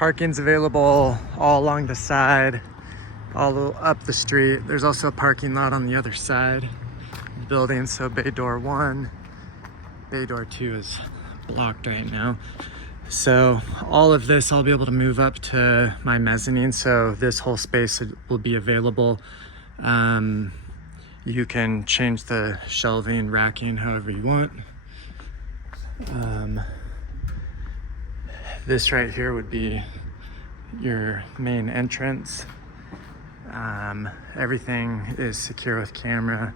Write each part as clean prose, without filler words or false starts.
Parking's available all along the side, all up the street. There's also a parking lot on the other side of the building. So bay door 1, bay door 2 is blocked right now. So all of this I'll be able to move up to my mezzanine. So this whole space will be available. You can change the shelving, racking, however you want. This right here would be your main entrance. Everything is secure with camera,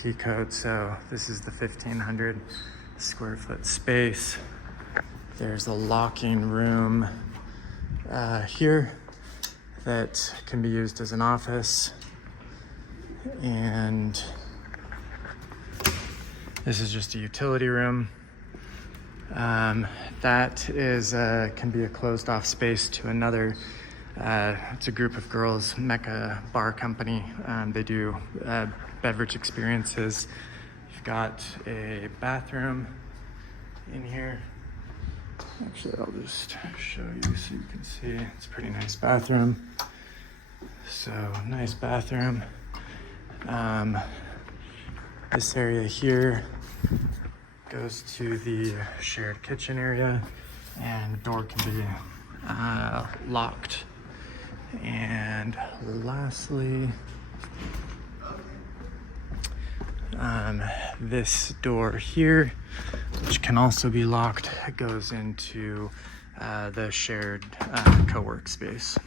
key code. So this is the 1,500 square foot space. There's a locking room here that can be used as an office. And this is just a utility room. That is can be a closed off space to another. It's a group of girls, Mecca Bar Company. They do beverage experiences. You've got a bathroom in here. Actually, I'll just show you so you can see. It's a pretty nice bathroom. So, nice bathroom. This area here goes to the shared kitchen area, and the door can be locked. And lastly, this door here, which can also be locked, goes into the shared co-work space.